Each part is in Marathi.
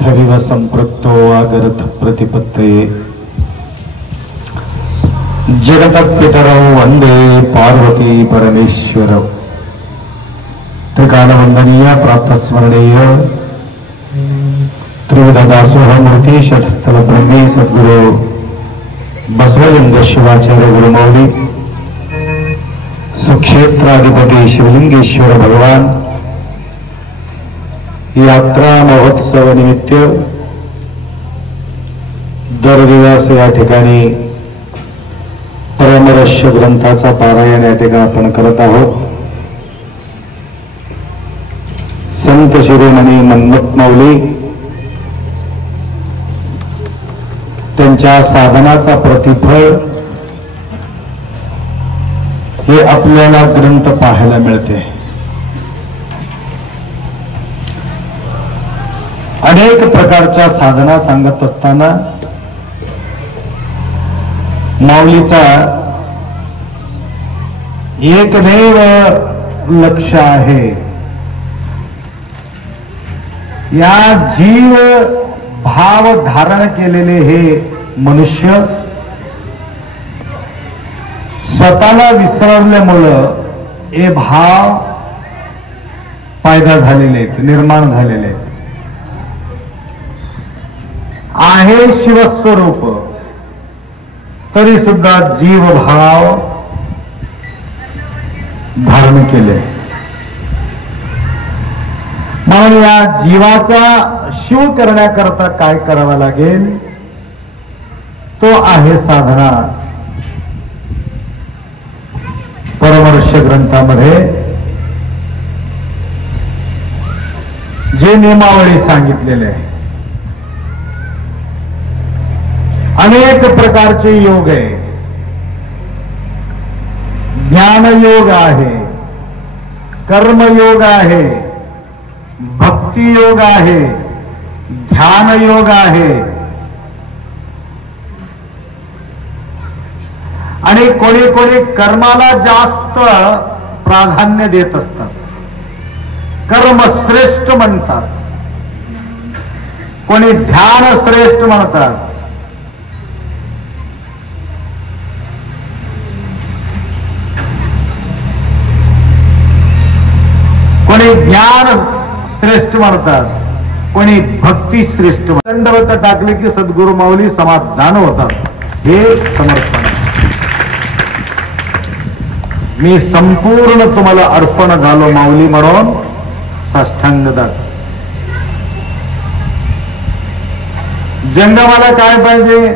काष्ठविव संपृक्तो वागरथ प्रतिपत्तये जगतपितरौ वंदे पार्वती परमेश्वरौ। त्रिकालवंदनीय प्रातस्मरणीय त्रिविधदासोह मूर्ति शतस्थल ब्रह्मी सद्गुरु बसवलिंग शिवाचार्य गुरुमौली सुक्षेत्राधिपति शिवलिंगेश्वर भगवान यात्रा महोत्सव निमित्त दर दिवस या ठिकाणी परमरहस्य ग्रंथाचा पारायण या ठिकाणी आपण करत आहोत। संत शिरोमणी मन्मथ माऊली त्यांच्या साधनाचा प्रतिफळ हे आपल्याला ग्रंथ पाहायला मिळते। अनेक प्रकारच्या साधना सांगत असताना माऊलीचा एकमेव लक्ष्य आहे, या जीव भाव धारण केलेले हे मनुष्य स्वतःला विसरल्यामुळं हे भाव पैदा झालेले आहेत, निर्माण झालेले आहेत। आहे शिवस्वरूप तरी सुद्धा जीव भाव धारण केले। म्हणून या जीवाचा शिव करण्याकरता काय करावा लागेल, तो आहे साधना। परमरहस्य ग्रंथामध्ये जे नियमावली सांगितलेले आहे, अनेक प्रकारचे योग आहे। ज्ञान योग आहे, कर्म योग आहे, भक्ती योग आहे, ध्यान योग आहे। आणि कोणी कोणी कर्माला जास्त प्राधान्य देत असतात, कर्म श्रेष्ठ म्हणतात, कोणी ध्यान श्रेष्ठ म्हणतात, कोणी ज्ञान श्रेष्ठ म्हणतात, कोणी भक्ती श्रेष्ठ। दंडवत टाकले की सद्गुरु माऊली समाधान होतात, हे समर्पण। मी संपूर्ण तुम्हाला अर्पण झालो माऊली म्हणून साष्टांग दाख। जंगमाला काय पाहिजे,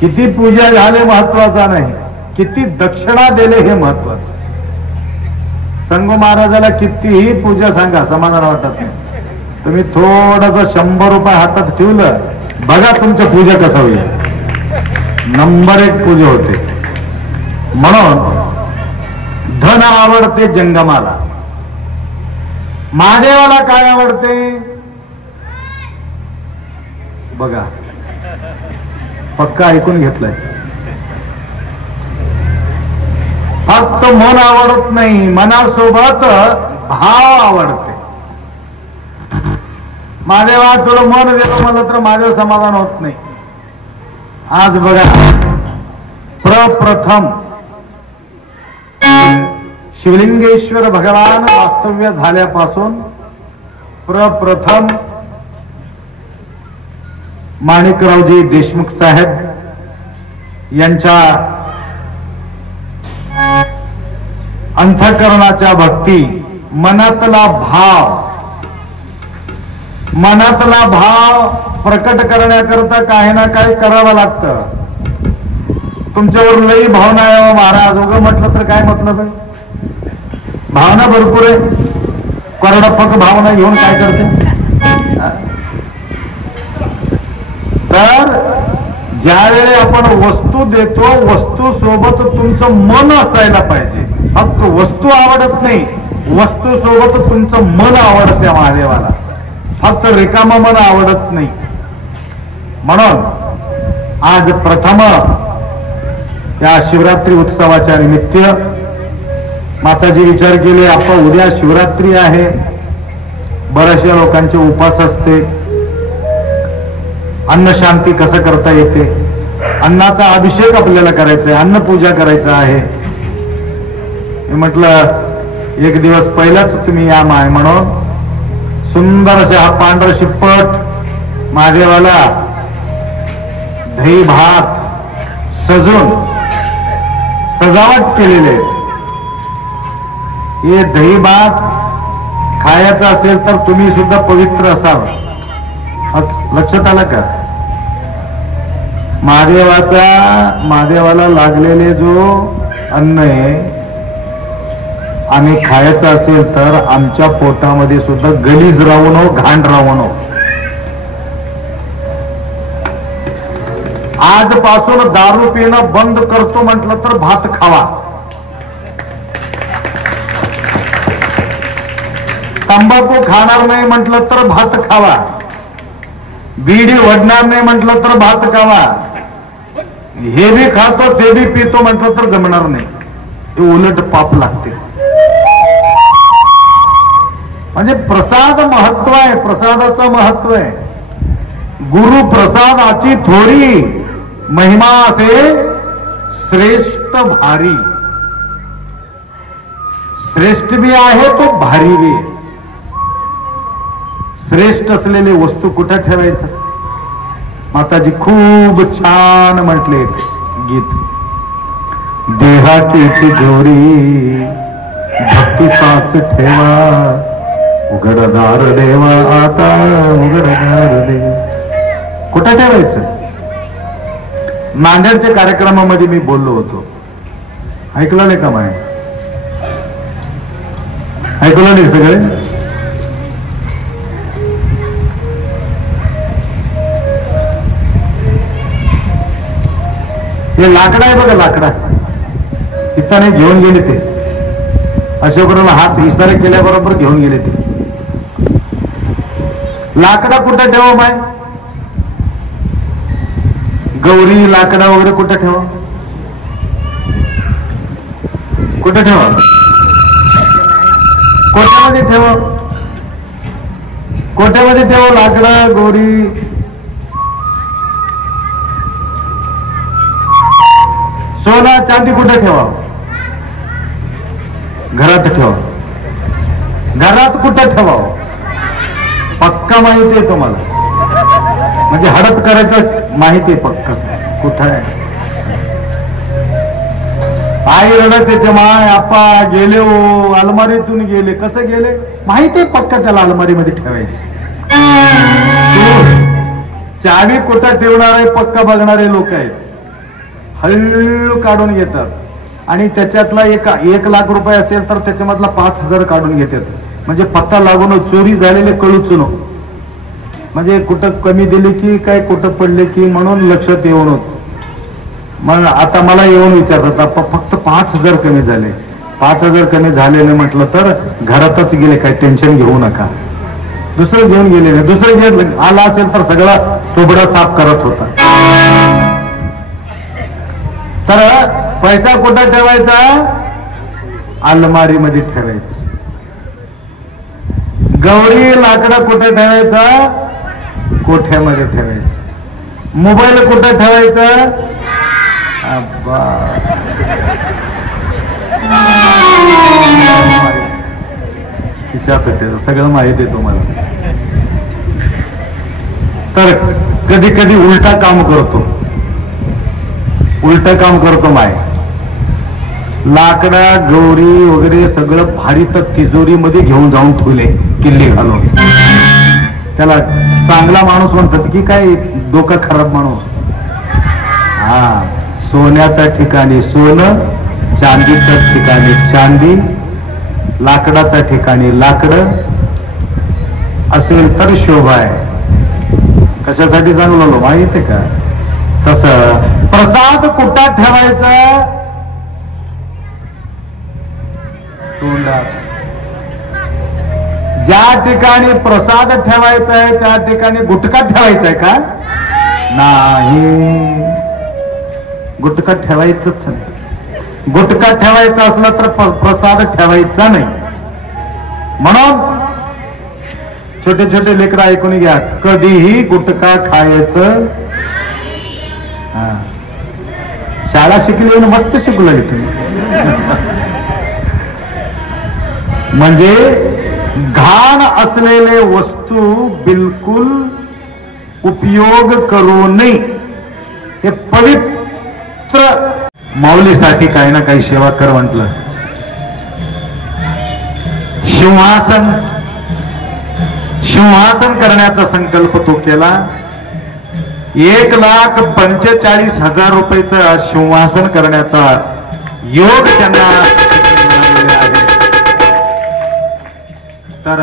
किती पूजा झाले महत्वाचा नाही, किती दक्षिणा दिले हे महत्वाचं। संगो महाराजाला कितीही पूजा सांगा समाधान वाटत नाही, तुम्ही थोडस 100 रुपये हातात ठेवलं बघा तुमच्या पूजा कसं होईल, नंबर 1 पूजा होते। म्हणून धन आवडते जंगमाला, महादेवाला काय आवडते बघा, पक्का ऐकून घेतलंय। फक्त मन आवडत नाही, मनासोबत भाव आवडते। महादेवा तुला मन देतो म्हणलं तर महादेव समाधान होत नाही। आज बघा, प्रप्रथम शिवलिंगेश्वर भगवान वास्तव्य झाल्यापासून प्रप्रथम माणिकरावजी देशमुख साहेब यांच्या अंतःकरणाच्या भक्ती, मनातला भाव प्रकट करण्याकरता काही ना काही करावं लागतं। तुमच्यावर लई भावना आहे महाराज, उगं म्हटलं तर काय मतलब आहे, भावना भरपूर आहे, करडपक भावना घेऊन काय करते। तर ज्यावेळी आपण वस्तू देतो, वस्तू सोबत तुमचं मन असायला पाहिजे। फक्त वस्तू आवडत नाही, वस्तू सोबत तुमचं मन आवडते महादेवाला, फक्त रिकाम मन आवडत नाही। म्हणून आज प्रथम या शिवरात्री उत्सवाच्या निमित्त माताजी विचार केले, आपण उद्या शिवरात्री आहे, बऱ्याचशा लोकांचे उपास असते. अन्न शांती कसं करता येते, अन्नाचा अभिषेक आपल्याला करायचा आहे, अन्नपूजा करायचं आहे. मी म्हटलं एक दिवस पहिलाच तुम्ही या माय म्हणून सुंदर असे हा पांढरा शिप्पट महादेवाला दही भात सजून सजावट केलेले. हे दही भात खायचा असेल तर तुम्ही सुद्धा पवित्र असावं. लक्षात आलं का? महादेवाला लागलेले जो अन्न आहे आम्ही खायचं असेल तर आमच्या पोटामध्ये सुद्धा गलीज राहू नको, घाण राहू नको. आजपासून दारू पिणं बंद करतो म्हटलं तर भात खावा. तंबाखू खाणार नाही म्हटलं तर भात खावा. बीडी वडणार नाही म्हटलं तर भात खावा. हे बी खातो ते बी पितो म्हटलं तर जमणार नाही. हे उलट पाप लागते. म्हणजे प्रसाद महत्व आहे, प्रसादाचं महत्व आहे. गुरु प्रसादाची थोडी महिमा असे श्रेष्ठ भारी. श्रेष्ठ बी आहे तो भारी बी. श्रेष्ठ असलेले वस्तू कुठे ठेवायचं? माताजी खूप छान म्हटले गीत. देहाची तिजोरी भक्ती साच ठेवा, उघडदार देवा आता उघडदार देवा. कुठे ठेवायचं? नांदेडच्या कार्यक्रमामध्ये मी बोललो होतो, ऐकलं नाही का? माय ऐकलं नाही सगळे? हे लाकडं आहे बघा, लाकडा इथं नाही घेऊन गेले ते. अशोकराला हात इशारे केल्याबरोबर घेऊन गेले ते. लाकडा कुठं ठेवा माय? गौरी लाकडा वगैरे कुठं ठेवा? कुठं ठेवा? कोठ्यामध्ये ठेवा. कोठ्यामध्ये ठेवा लाकडा गौरी. सोना चांदी कुठे ठेवा? घरात ठेवा. घरात कुठं ठेवा? पक्का माहिती आहे तुम्हाला, म्हणजे हडप करायचं माहिती आहे पक्का कुठं आहे. आई रडत येते, माय आप्पा गेले हो, अलमारीतून गेले. कसं गेले माहिती आहे पक्का, त्याला अलमारीमध्ये ठेवायची. चावी कुठं ठेवणार आहे पक्का बघणारे लोक आहेत. हळू काढून घेतात आणि त्याच्यातला 1 लाख रुपये असेल तर त्याच्यामधला 5,000 काढून घेतात. म्हणजे पत्ता लागून चोरी झालेले कळूच नको. म्हणजे कुठं कमी दिले की काय, कुठं पडले की म्हणून लक्षात येऊन होत. मग आता मला येऊन विचारतात, फक्त 5,000 कमी झाले. 5,000 कमी झालेले म्हटलं तर घरातच गेले, काही टेन्शन घेऊ नका. दुसरं घेऊन गेले नाही. दुसरं घेऊन आला असेल तर सगळा सोबडा साफ करत होता. तर पैसा कुठं ठेवायचा? अलमारीमध्ये ठेवायचा. गौरी लाकडं कुठे ठेवायचा? कोठ्यामध्ये ठेवायचं. मोबाईल कुठे ठेवायचा? खिशात ठेवायचं. सगळं माहिती आहे तुम्हाला. तर कधी कधी उलटा काम करतो. उलट काम करतो माय. लाकडा गौरी वगैरे सगळं भारी तर तिजोरीमध्ये घेऊन जाऊन ठेवले किल्ली घालून. त्याला चांगला माणूस म्हणतात की काय डोकं खराब माणूस? हा, सोन्याच्या ठिकाणी सोनं, चांदीच्या ठिकाणी चांदी, लाकडाच्या ठिकाणी लाकडं असेल तर शोभा आहे. कशासाठी सांगलो माहिती आहे का? तसं प्रसाद कुठं ठेवायचा? तोंडात. ज्या ठिकाणी प्रसाद ठेवायचा आहे त्या ठिकाणी गुटखा ठेवायचा आहे का? नाही, गुटखा ठेवायचंच नाही. गुटखा ठेवायचा असला तर प्रसाद ठेवायचा नाही. म्हणून छोटे छोटे लेकरं ऐकून घ्या, कधीही गुटखा खायचं. शाळा शिकली मस्त शिकलो तुम्ही. म्हणजे घाण असलेले वस्तू बिलकुल उपयोग करू नये. हे पवित्र माऊलीसाठी काही ना काही सेवा कर म्हटलं. सिंहासन करण्याचा संकल्प तो केला. 1,45,000 रुपयाचं सिंहासन करण्याचा योग त्यांना आहे. तर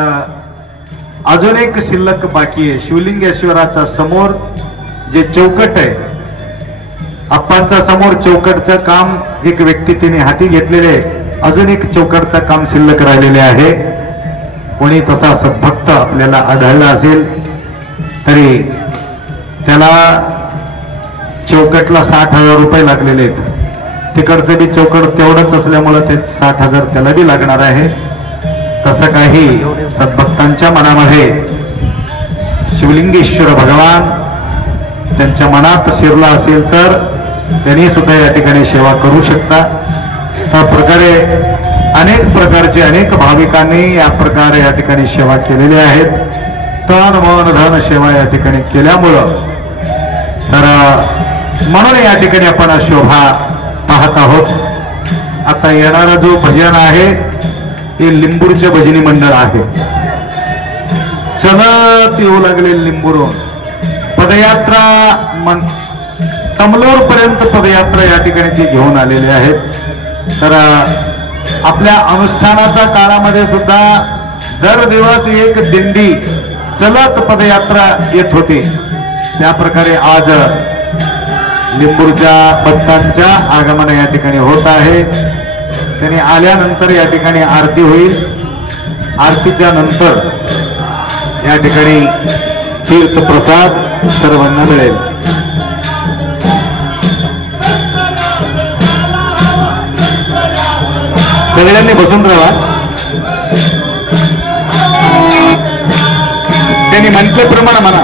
अजून एक शिल्लक बाकी आहे. शिवलिंगेश्वराच्या समोर जे चौकट आहे, अप्पांच्या समोर चौकटचं काम एक व्यक्ती तिने हाती घेतलेले. अजून एक चौकटचं काम शिल्लक राहिलेले आहे. कोणी तसा भक्त आपल्याला आढळला असेल तरी त्याला चौकटला 60,000 रुपये लागलेले आहेत. तिकडचं बी चौकट तेवढंच असल्यामुळं ते 60,000 त्याला बी लागणार आहे. तसं काही सद्भक्तांच्या मनामध्ये शिवलिंगेश्वर भगवान त्यांच्या मनात शिरला असेल तर त्यांनी सुद्धा या ठिकाणी सेवा करू शकता. त्या प्रकारे अनेक प्रकारचे अनेक भाविकांनी या प्रकारे या ठिकाणी सेवा केलेली आहेत. तन मन धन सेवा या ठिकाणी केल्यामुळं तर म्हणून या ठिकाणी आपण शोभा पाहत आहोत. आता येणारा जो भजन आहे हे लिंबूरचे भजनी मंडळ आहे. चलत येऊ लागले लिंबूरून पदयात्रा तमलोर पर्यंत पदयात्रा या ठिकाणी ते घेऊन आलेले आहेत. तर आपल्या अनुष्ठानाच्या काळामध्ये सुद्धा दर दिवस एक दिंडी चलत पदयात्रा येत होती. त्या प्रकारे आज लिंबूरच्या भक्तांच्या आगमन या ठिकाणी होत आहे. त्यांनी आल्यानंतर या ठिकाणी आरती होईल. आरतीच्या नंतर या ठिकाणी तीर्थप्रसाद सर्वांना मिळेल. सगळ्यांनी बसून राहा. त्यांनी म्हटल्याप्रमाणे म्हणा.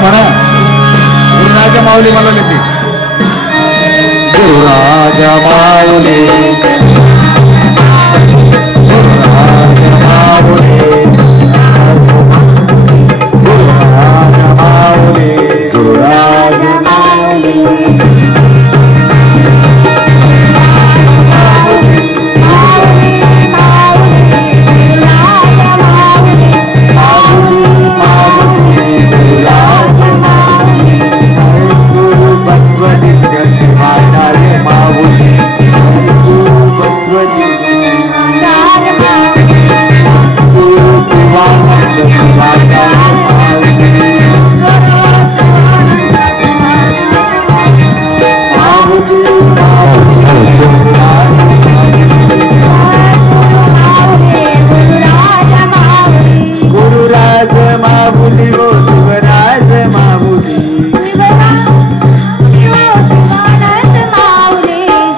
म्हणा गुरुराजा माऊली मला येते. गुरुराजा माऊली गुरुराजा माऊली गुरुराजा माऊली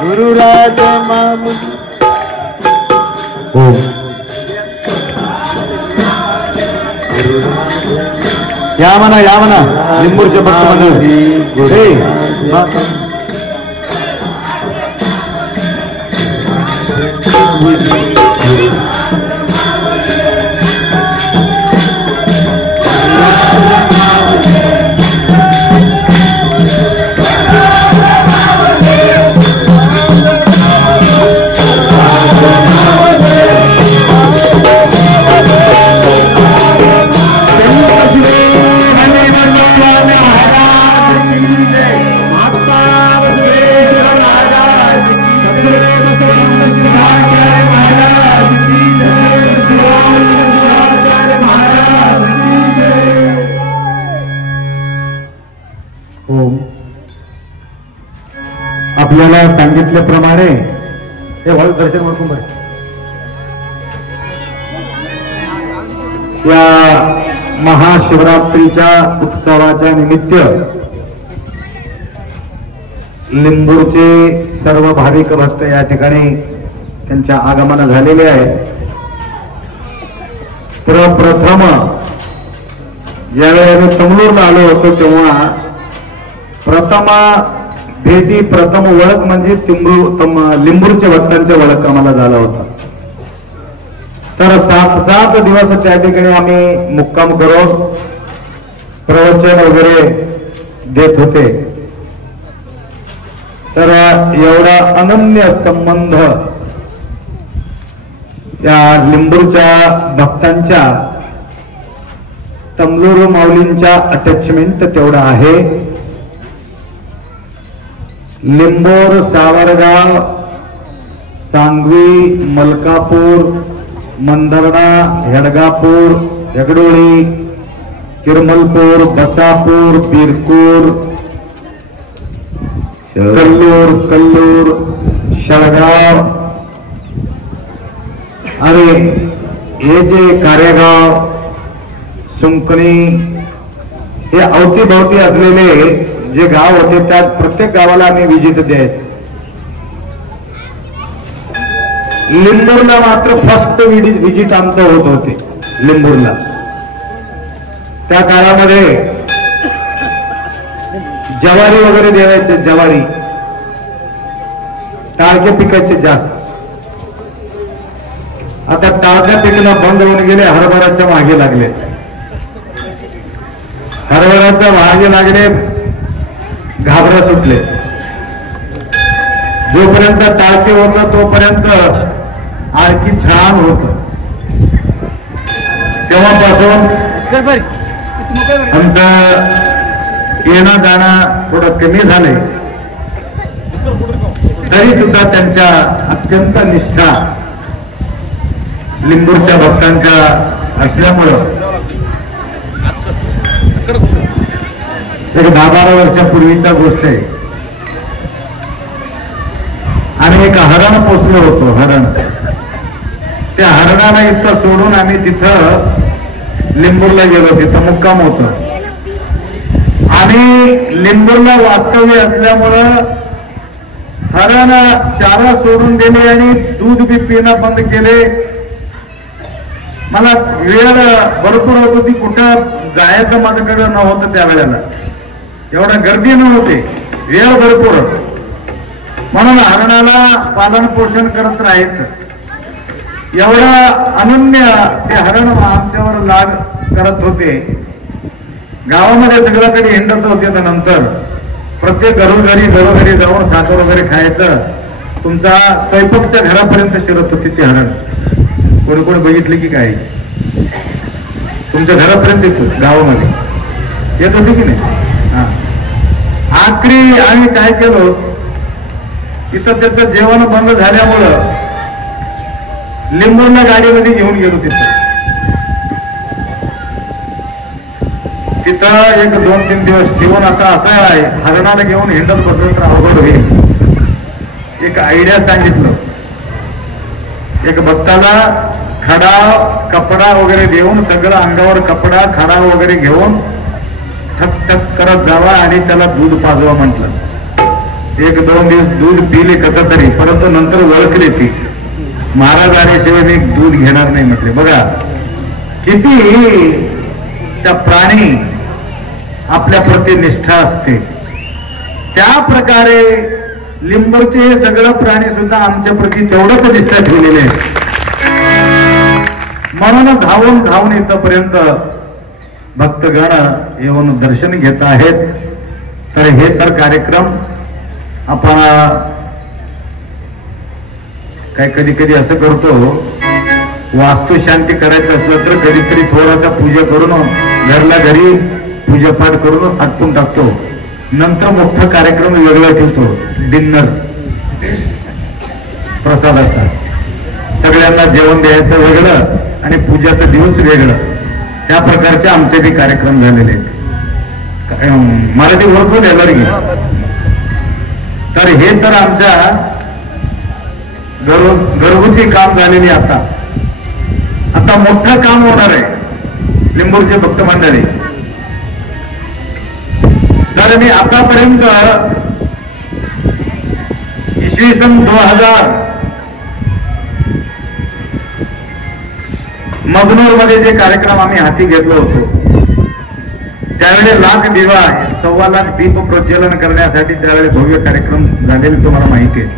गुरुराजा माऊली या म्हणा लिंबूरचे भक्त मंडळ तुम्हाला सांगितल्याप्रमाणे हे व्हायचं दर्शन वाटून बरं या महाशिवरात्रीच्या उत्सवाच्या निमित्त लिंबूरचे सर्व भाविक भक्त या ठिकाणी त्यांच्या आगमन झालेले आहे. प्रथम ज्यावेळी आम्ही तमलूरला आलो होतो तेव्हा प्रथम भेटी प्रथम ओळख म्हणजे लिंबूरच्या भक्तांच्या ओळख आम्हाला झाला होता. तर 7 दिवस त्या ठिकाणी आम्ही मुक्काम करून प्रवचन वगैरे देत होते. तर एवढा अनन्य संबंध या लिंबूरच्या भक्तांच्या तमलूर माऊलींच्या अटॅचमेंट तेवढा आहे. लिंबोर, सावरगाव, सांगवी, मलकापूर, मंदरणा, हेडगापूर, हेगडोळी, किरमलपूर, बसापूर, बिरपूर, कल्लूर, शळगाव आणि हे जे कारेगाव, सुंकणी हे अवतीभवती असलेले जे गाव होते त्या प्रत्येक गावाला आम्ही विजिट द्यायचो. लिंबूरला मात्र फर्स्ट विजिट आमचं होत होते. लिंबूरला त्या काळामध्ये ज्वारी वगैरे द्यायचे. ज्वारी टाळके पिकायचे जास्त. आता टाळक्या पिकणं बंद होऊन गेले. हरभराच्या मागे लागले. हरभराच्या मागे लागले. घाबरा सुटले. जोपर्यंत टाळके होत तोपर्यंत आणखी छान होत. तेव्हापासून आमचं येणं जाणं थोडं कमी झाले. तरी सुद्धा त्यांच्या अत्यंत निष्ठा लिंबूरच्या भक्तांच्या असल्यामुळं एक 10-12 वर्षापूर्वीचा गोष्ट आहे. आम्ही एक हरण पोचलो होतो. हरण त्या हरणाला इथं सोडून आम्ही तिथं लिंबूरला गेलो. तिथं मुक्काम होत. आणि लिंबूरला वास्तव्य असल्यामुळं हरण चारा सोडून दिले आणि दूध बी पिणं बंद केले. मला वेळ भरपूर होत होती. कुठं जायचं माझ्याकडे नव्हतं त्या वेळेला. एवढा गर्दी नव्हते. वेळ भरपूर म्हणून हरणाला पालन पोषण करत राहायचं. एवढा अनन्य ते हरण आमच्यावर लाग करत होते. गावामध्ये सगळ्याकडे हिंडत होते. नंतर प्रत्येक घरोघरी जाऊन साखर वगैरे खायचं. तुमचा स्वयंपाकच्या घरापर्यंत शिरत होती ते हरण. कोणी कोणी बघितले की काय तुमच्या घरापर्यंत येतो. गावामध्ये येत होते की नाही. आखरी आम्ही काय केलो तिथं त्याचं जेवण बंद झाल्यामुळं लिंबूरला गाडीमध्ये घेऊन गेलो. तिथं 1-2-3 दिवस ठेवून आता असं आहे हरणाला घेऊन हिंडत बसलं तर अवघड होईल. एक आयडिया सांगितलं. एक भक्ताला खडा कपडा वगैरे देऊन सगळं अंगावर कपडा खडा वगैरे घेऊन ठक ठक करत जावा आणि त्याला दूध पाजवा म्हटलं. 1-2 दिवस दूध पिले कसं तरी. परंतु नंतर ओळखले ती महाराज आल्याशिवाय मी दूध घेणार नाही म्हटले. बघा किती त्या प्राणी आपल्या प्रती निष्ठा असते. त्या प्रकारे लिंबूरचे हे सगळं प्राणी सुद्धा आमच्या प्रती तेवढंच निष्ठा ठेवलेले आहे. म्हणून धावून इथपर्यंत भक्तगण येऊन दर्शन घेत आहेत. तर हे तर कार्यक्रम आपण काय कधी असं करतो. वास्तुशांती करायचं असलं तर कधीतरी थोडासा पूजा करून घरला घरी पूजापाठ करून आटपून टाकतो. नंतर मोठा कार्यक्रम वेगळा ठेवतो. डिनर प्रसादाचा सगळ्यांना जेवण द्यायचं वेगळं आणि पूजाचा दिवस वेगळं. त्या प्रकारचे आमचे बी कार्यक्रम झालेले आहेत. मराठी भरपूर येणार की तर हे तर आमच्या घरगुती काम झालेली. आता मोठं काम होणार आहे लिंबूरचे भक्त मंडळी. तर मी आतापर्यंत इसवी सन 2000 मगनूर मध्ये जे कार्यक्रम आम्ही हाती घेतलो होतो त्यावेळी लाख दिवा 1.25 लाख दीप प्रज्वलन करण्यासाठी त्यावेळी भव्य कार्यक्रम झालेले तुम्हाला माहिती आहे.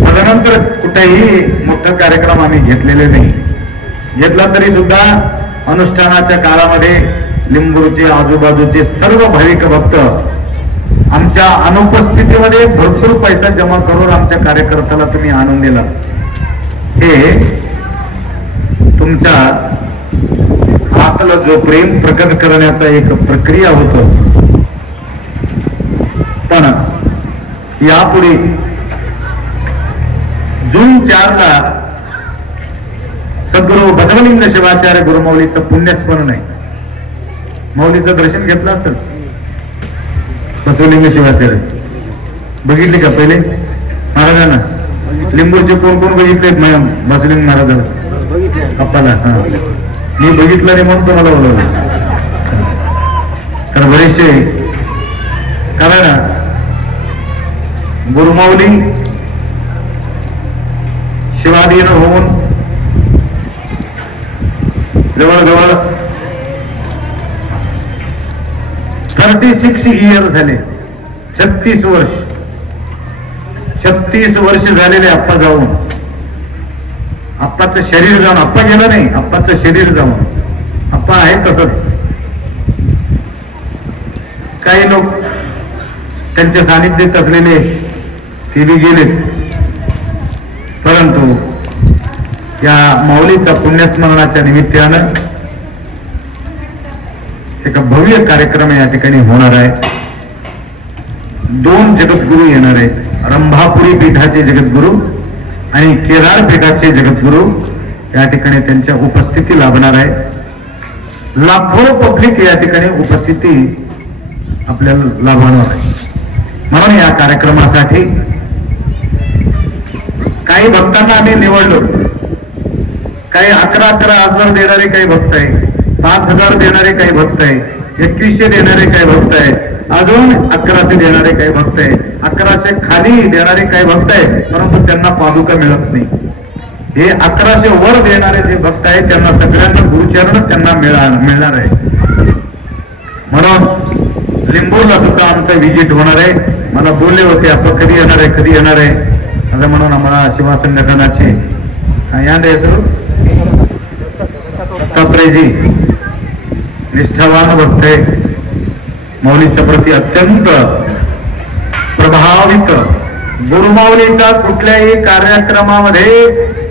तदनंतर कुठेही मोठा कार्यक्रम आम्ही घेतलेले नाही. घेतला तरी सुद्धा अनुष्ठानाच्या काळामध्ये लिंबूरचे आजूबाजूचे सर्व भाविक भक्त आमच्या अनुपस्थितीमध्ये भरपूर पैसा जमा करून आमच्या कार्यकर्त्याला तुम्ही आणून दिला. हे तुमच्या आतलं जो प्रेम प्रकट करण्याचा एक प्रक्रिया होतो. पण यापुढे जून 4ला सद्गुरू बसवलिंग शिवाचार्य गुरुमाऊलीचं पुण्यस्मरण आहे. माऊलीचं दर्शन घेतलं असेल बसवलिंग शिवाचार्य बघितले का पहिले महाराजांना? लिंबूरचे कोण कोण बघितले बसवलिंग महाराजांना? अप्पाला. हा मी बघितलं नाही म्हणून तुम्हाला बोलवलं. तर बरेचसे कारण गुरुमाऊली शिवाधीन होऊन जवळजवळ 36 इयर झाले. 36 वर्ष 36 वर्ष झालेले आप्पा जाऊन. आप्पाचं शरीर जाऊन, आप्पा गेलं नाही, आप्पाचं शरीर जाऊन. आप्पा आहे तसंच. काही लोक त्यांच्या सानिध्यात असलेले ते बी गेले. परंतु या माऊलीच्या पुण्यस्मरणाच्या निमित्तानं एक भव्य कार्यक्रम या ठिकाणी होणार आहे. 2 जगद्गुरू येणार आहेत. रंभापुरी पीठाचे जगद्गुरू आणि केदार पीठाचे जगद्गुरू या ठिकाणी त्यांच्या उपस्थिती लाभणार आहे. लाखो पब्लिक या ठिकाणी उपस्थिती आपल्याला लाभणार आहे. म्हणून या कार्यक्रमासाठी काही भक्तांना आम्ही निवडलो. काही 11,000 देणारे काही भक्त आहे, 5,000 देणारे काही भक्त आहे, 2100 देणारे काही भक्त आहे, अजून 1100 देणारे काही भक्त आहे, 1100 खाली देणारे काही भक्त आहे. परंतु त्यांना पादुका मिळत नाही. हे 1100 वर देणारे जे भक्त आहेत त्यांना सगळ्यांना गुरुचरण त्यांना मिळणार आहे. म्हणून लिंबूरला सुद्धा आमचं व्हिजिट होणार आहे. मला बोलले होते आपण कधी येणार आहे, कधी येणार आहे असं म्हणून आम्हाला शिवा संघटनाचे या दत्तात्रेयजी निष्ठावान भक्त आहे. माऊलीच्या प्रती अत्यंत प्रभावित. गुरुमाऊलीच्या कुठल्याही कार्यक्रमामध्ये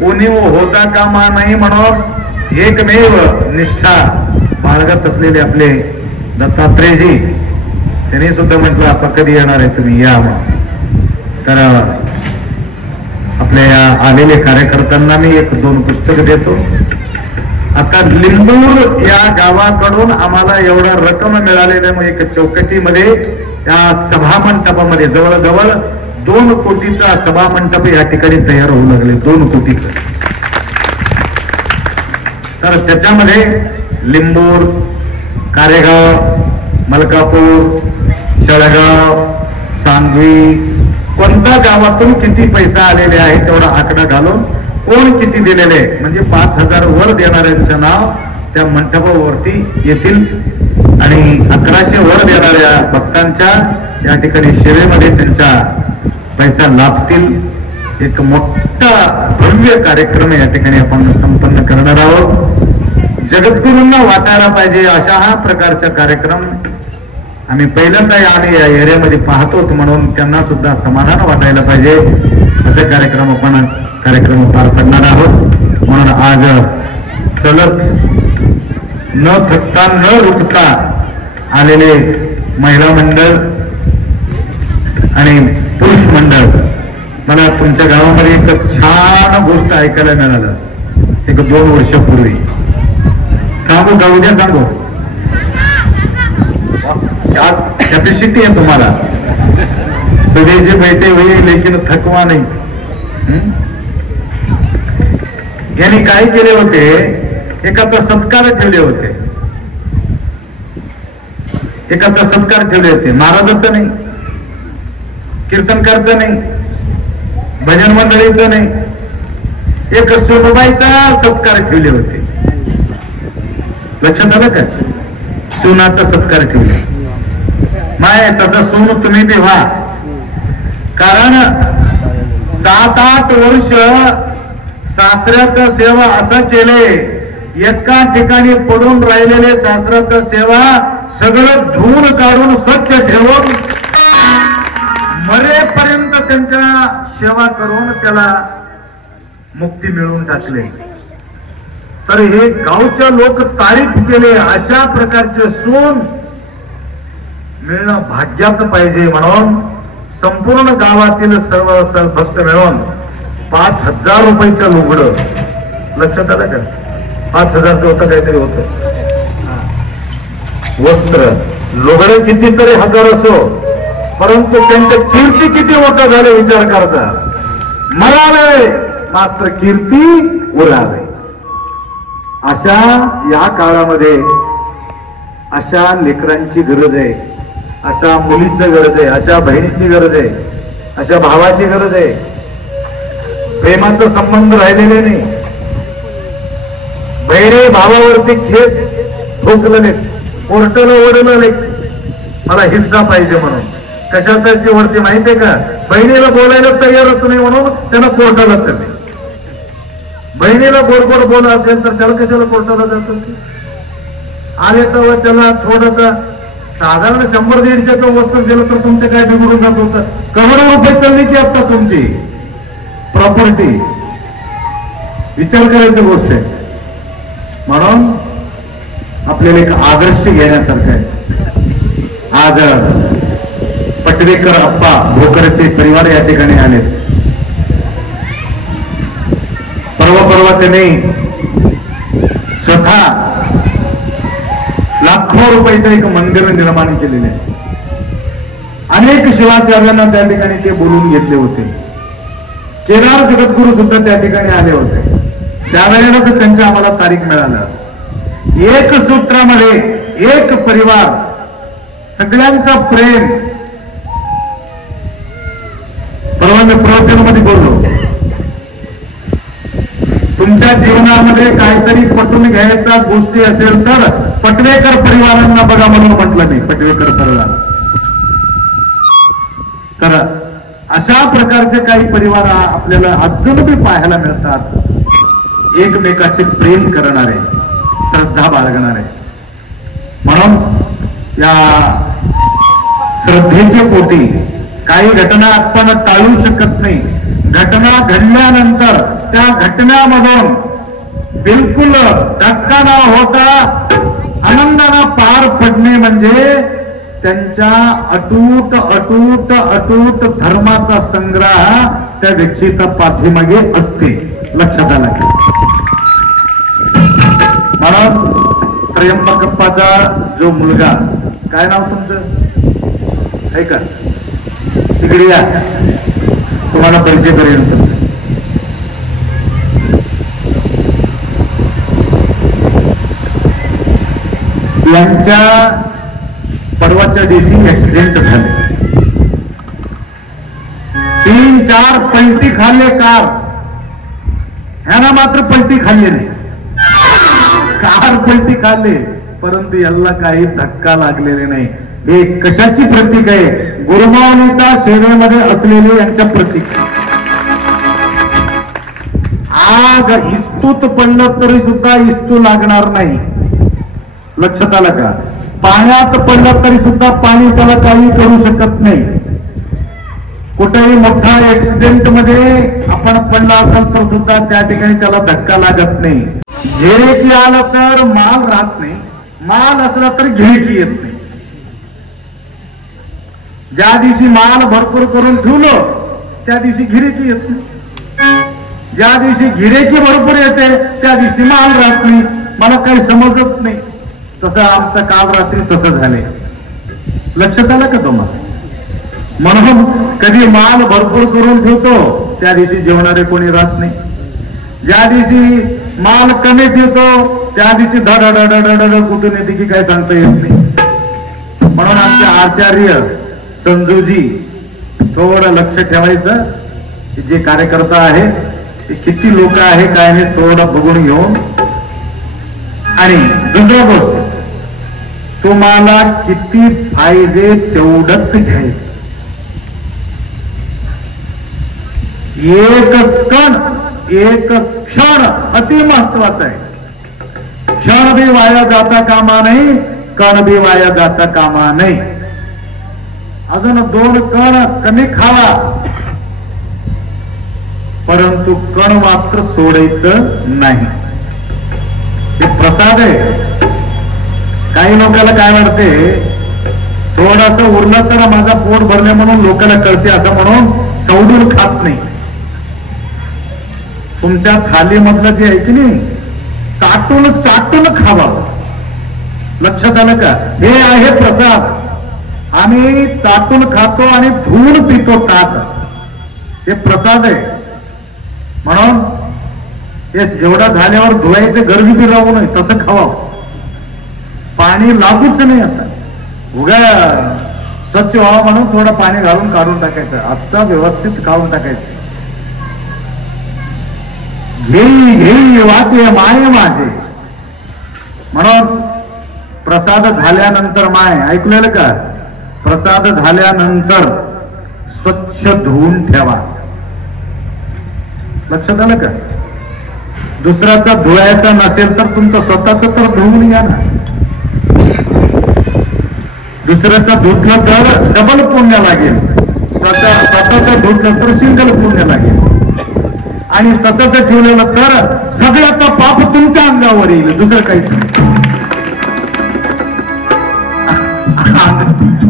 उणीव होता कामा नाही म्हणून एकमेव निष्ठा बाळगत असलेले आपले दत्तात्रेयजी त्यांनी सुद्धा म्हटलं आपण कधी येणार आहे तुम्ही या. तर आपल्या आलेल्या कार्यकर्त्यांना मी 1-2 पुस्तक देतो. आता लिंबूर या गावाकडून आम्हाला एवढा रक्कम मिळालेल्या एक चौकटीमध्ये त्या सभामंडपामध्ये जवळजवळ 2 कोटीचा सभामंडप या ठिकाणी तयार होऊ लागले. 2 कोटीचं. तर त्याच्यामध्ये लिंबूर, कारेगाव, मलकापूर, शळगाव, सांगवी कोणत्या गावातून किती पैसा आलेले आहे तेवढा आकडा घालून कोण किती दिलेले म्हणजे 5,000 वर देणाऱ्यांचं नाव त्या मंडपावरती येतील आणि 1100 वर देणाऱ्या भक्तांच्या या ठिकाणी सेवेमध्ये त्यांचा पैसा लाभतील. एक मोठा भव्य कार्यक्रम या ठिकाणी आपण संपन्न करणार आहोत. जगद्गुरूंना वाटायला पाहिजे अशा हा प्रकारचा कार्यक्रम आम्ही पहिल्यांदा आम्ही या एरियामध्ये पाहतो म्हणून त्यांना सुद्धा समाधान वाटायला पाहिजे असे कार्यक्रम पार पडणार आहोत. म्हणून आज चलत न थकता न रुकता आलेले महिला मंडळ आणि पुरुष मंडळ. मला तुमच्या गावामध्ये एक छान गोष्ट ऐकायला मिळालं. 1-2 वर्षापूर्वी सांगू का उद्या सांगू कॅपॅसिटी आहे तुम्हाला. स्वदेशी बैठे हुए लेकिन थकवा नाही. यांनी काय केले होते, एकाचा सत्कार ठेवले होते, एकाचा सत्कार ठेवले होते. महाराजांचं नाही, कीर्तनकारचं नाही, भजन मंडळीचं नाही, एक सोनबाईचा सत्कार ठेवले होते. लक्षात आलं का? सोनाचा सत्कार ठेवला. माय तसा सोन तुम्ही बी व्हा. कारण 7-8 वर्ष सासऱ्याचं सेवा असं केले, एका ठिकाणी पडून राहिलेले सासऱ्याचं सेवा सगळं धुवून काढून स्वच्छ ठेवून मरेपर्यंत त्यांच्या सेवा करून त्याला मुक्ती मिळवून टाकले. तर हे गावचे लोक तारीफ केले. अशा प्रकारचे सून मिळणं भाग्यात पाहिजे म्हणून संपूर्ण गावातील सर्व भक्त मिळून 5,000 रुपयाचं लुगडं, लक्षात आलं का? 5,000चं होतं, काहीतरी होतं वस्त्र. लुगडं कितीतरी हजार असो, परंतु त्यांच्या कीर्ती किती मोठं झाले विचार करता. मरावे मात्र कीर्ती उरावे. अशा या काळामध्ये अशा लेकरांची गरज आहे, अशा मुलीची गरज आहे, अशा बहिणीची गरज आहे, अशा भावाची गरज आहे. प्रेमाचा संबंध राहिलेले नाही. बहिणी भावावरती खेळ ठोकलं नाही, कोर्टाला ओढलं नाही, मला हिस्सा पाहिजे म्हणून. कशाची वरती माहितीये का? बहिणीला बोलायला तयारच नाही म्हणून त्यानं कोर्टाला चालले. बहिणीला गोड गोड बोला असेल तर त्याला कशाला कोर्टाला जातो? आले तर त्याला थोडस साधारण 100-150चं वस्तू दिलं तर तुमचं काय बिघडून जात होतं. करोडो रुपये चालली की आता तुमची प्रॉपर्टी. विचार करायची गोष्ट आहे. म्हणून आपल्याला एक आदर्श घेण्यासारखं आहे. आज पटवेकर अप्पा भोकरचे परिवार या ठिकाणी आले. परवा त्यांनी स्वतः लाखो रुपयाचं एक मंदिर निर्माण केलेले आहे. अनेक शिवाचार्यांना त्या ठिकाणी ते बोलून घेतले होते. केदार जगद्गुरु सुद्धा त्या ठिकाणी आले होते. त्यावेळेला तर त्यांच्या आम्हाला तारीख मिळालं. एक सूत्रामध्ये एक परिवार, सगळ्यांचा प्रेम. परवा मी प्रवचनामध्ये बोललो, तुमच्या जीवनामध्ये काहीतरी पटवून घ्यायचा गोष्टी असेल तर पटवेकर परिवारांना बघा म्हणून म्हटलं मी. पटवेकर परिवार. तर अशा प्रकारचे काही परिवार आपल्याला अजूनही पाहायला मिळतात. एकमेकाशी प्रेम करणारे, श्रद्धा बाळगणारे. म्हणून या श्रद्धेच्या पोटी काही घटना आपण टाळू शकत नाही. घटना घडल्यानंतर त्या घटनामधून बिलकुल धक्का न होता आनंदानं पार पडणे म्हणजे त्यांच्या अटूट अटूट अटूट धर्माचा संग्रह त्या व्यक्तीच्या पाठीमागे असते. लक्षात आलं की? म्हणून त्र्यंबकप्पाचा जो मुलगा, काय नाव तुमचं आहे का? तिकडे या, तुम्हाला परिचय करेल. यांच्या परवाच्या दिवशी ऍक्सिडेंट झाले. 3-4 पलटी खाल्ले कार. ह्याला मात्र पलटी खाल्ली नाही. कार पलटी खाल्ले, परंतु याला काही धक्का लागलेले नाही. हे कशाची प्रतीक आहे? गुरुमाऊलीच्या सेवेमध्ये असलेले यांच्या प्रतीक. आग इस्तूत पडलं तरी सुद्धा इस्तू लागणार नाही. लक्षात आलं का? पाण्यात पडलं तरी सुद्धा पाणी त्याला काही करू शकत नाही. कुठेही मोठा ऍक्सिडेंट मध्ये आपण पडला असेल तर सुद्धा त्या ठिकाणी त्याला धक्का लागत नाही. गिरेकी आलं तर माल राहत नाही, माल असला तर गिरेकी येत नाही. ज्या दिवशी माल भरपूर करून ठेवलं त्या दिवशी गिरेकी येत नाही. ज्या दिवशी गिरेकी भरपूर येते त्या दिवशी माल राहत नाही. मला काही समजत नाही. तसं आमचं काल रात्री तसं झालंय. लक्षात आलं का तुम्हाला? म्हणून कधी माल भरपूर करून ठेवतो त्या दिवशी जेवणारे कोणी राहत नाही. ज्या दिवशी माल कमी ठेवतो त्या दिवशी धड कुठून येते की काय सांगता येत नाही. म्हणून आमचे आचार्य संजूजी थोडं लक्ष ठेवायचं. जे कार्यकर्ता आहे ते किती लोक आहे काय नाही थोडं बघून घेऊन. आणि दुसरा गोष्ट, तुम्हाला किती फायदे तेवढंच घ्यायचं. एक क्षण अति महत्वाचा आहे. क्षण भी वाया जाता कामा नाही, कण भी वाया जाता कामा नाही. अजून 2 कण कमी खावा, परंतु कण मात्र सोडायचं नाही. हे प्रसाद आहे. काही लोकांना काय वाटते, थोडस उरलं तर माझा पोट भरले म्हणून लोकांना कळते असं म्हणून सवडून खात नाही. तुमच्या थालीमधलं जे आहे की नाही चाटून चाटून खावा. लक्षात आलं का? हे आहे प्रसाद. आम्ही चाटून खातो आणि धुवून पितो ताट. हे प्रसाद आहे. म्हणून हे जेवढं झाल्यावर धुवायचं गरज बी राहू नये तसं खावा. पाणी लागूच नाही. आता उगा स्वच्छ व्हावा म्हणून थोडं पाणी घालून काढून टाकायचं. आता व्यवस्थित खाऊन टाकायचं. घेई वाटे माये माझे. म्हणून प्रसाद झाल्यानंतर माय ऐकलेलं का? प्रसाद झाल्यानंतर स्वच्छ धुवून ठेवा. लक्षात आलं का? दुसऱ्याचा धुवायचा नसेल तर तुमचं स्वतःच तर धुवून घ्या ना. दुसऱ्याचा धुतलं तर डबल पुण्य लागेल. स्वतःचा धुतलं तर सिंगल पुण्य लागेल. आणि तसंच ठेवलेलं तर सगळ्याचा पाप तुमच्या अंगावर येईल. दुसरं काहीच नाही.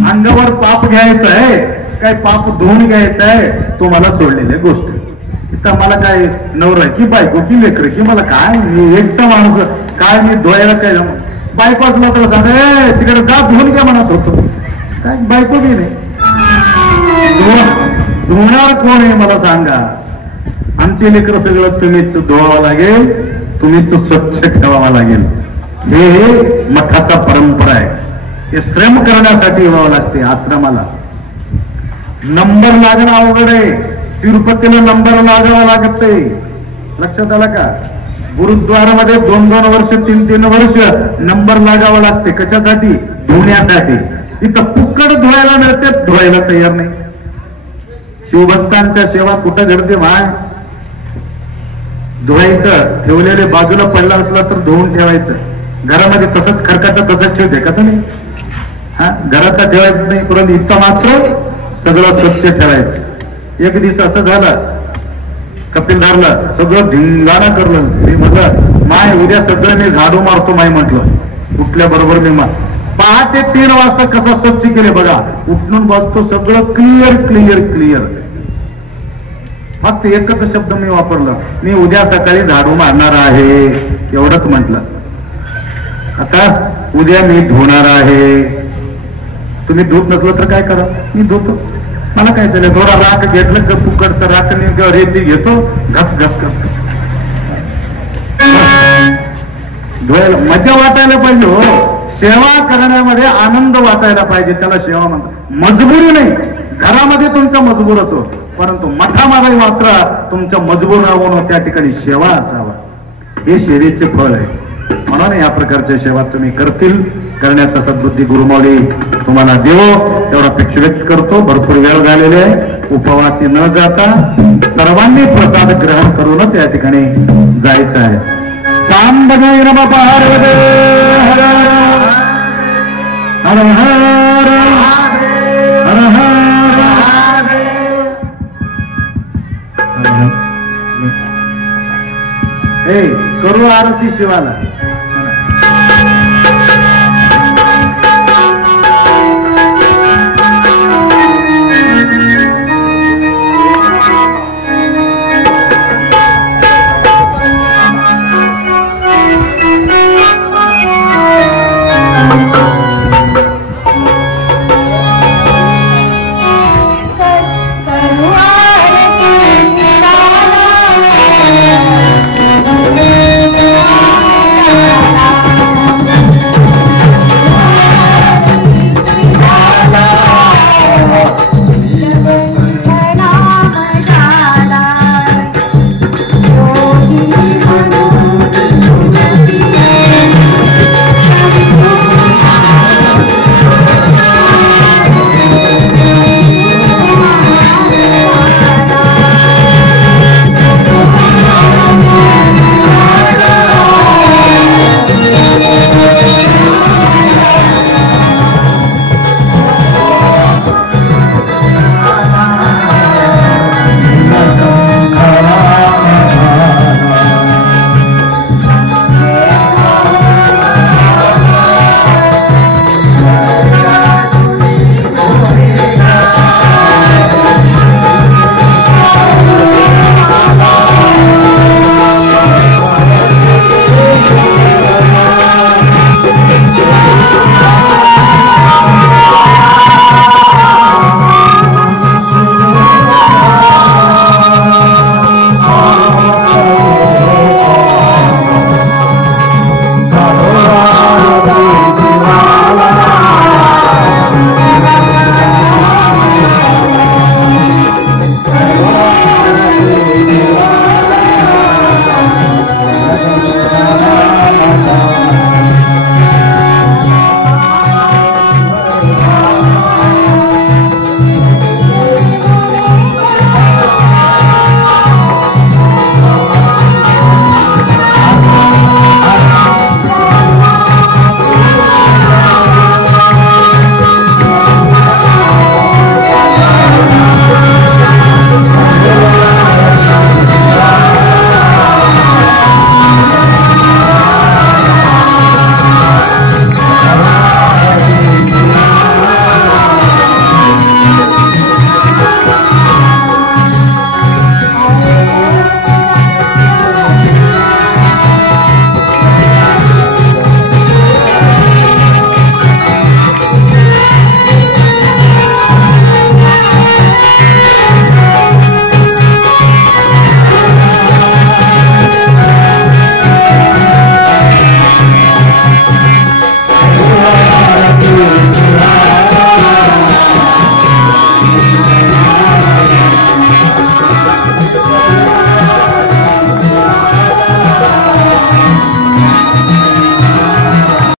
अंगावर पाप घ्यायचं आहे काय पाप धुवून घ्यायचं आहे तुम्हाला सोडलेली गोष्ट. इथं मला काय नवरा की बायको की लेकर की मला काय मी एकटा माणूस काय मी धुवायला काय बायको असला तर सांग तिकडे जा धुवून घ्या म्हणत होतो. काय बायको बी नाही. धुवणार कोण आहे मला सांगा? आमचे लेकर सगळं तुम्हीच धुवावं लागेल, तुम्हीच स्वच्छ ठेवावं लागेल. हे मठाचा परंपरा आहे. हे श्रम करण्यासाठी यावं लागते आश्रमाला. नंबर लागणं अवघड आहे. तिरुपतीला नंबर लागावा लागते. लक्षात आला का? गुरुद्वारामध्ये 2-2 वर्ष 3-3 वर्ष नंबर लागावा लागते. कशासाठी? धुण्यासाठी. इथं फुकट धुवायला मिळते, धुवायला तयार नाही. शिवभक्तांच्या सेवा कुठं घडते माय? धुवायचं. ठेवलेले बाजूला पडला असला तर धुवून ठेवायचं. घरामध्ये तसंच खरकाट तसंच ठेवते का तुम्ही? हा, घरात ठेवायचं नाही, परंतु इथं मात्र सगळं स्वच्छ ठेवायचं. एक दिवस असं झालं, कपिलधारला सगळं धिंगाणा करलं. मी म्हटलं माय उद्या सगळं मी झाडू मारतो माय म्हटलं. उठल्या बरोबर मी पहाटे 3 वाजता कसं स्वच्छ केले बघा. उठून बसतो सगळं क्लिअर क्लिअर क्लिअर. फक्त एकच शब्द मी वापरला, मी उद्या सकाळी झाडू मारणार आहे एवढंच म्हटलं. आता उद्या मी धुणार आहे. तुम्ही धुत नसलं तर काय करा? मी धुतो. मला काय झालं? थोडा राख घेतलं तर फुकटचं राख रेती घेतो, घस घस घस धुवायला मजा वाटायला पाहिजे. हो, सेवा करण्यामध्ये आनंद वाटायला पाहिजे. त्याला सेवा म्हणतात. मजबुरी नाही. घरामध्ये तुमचा मजबूर होतो, परंतु मठामध्ये मात्र तुमचं मजबूर राहून त्या ठिकाणी सेवा असावा. हे सेवेचे फळ आहे. म्हणून या प्रकारच्या सेवा तुम्ही करण्याचा सद्बुद्धी गुरुमाऊली तुम्हाला देव एवढा अपेक्षा व्यक्त करतो. भरपूर वेळ झालेले आहे. उपवासी न जाता सर्वांनी प्रसाद ग्रहण करूनच या ठिकाणी जायचं आहे. सांबने नमः पार्वती हर हर हर हर हर. करू आरती शिवाला.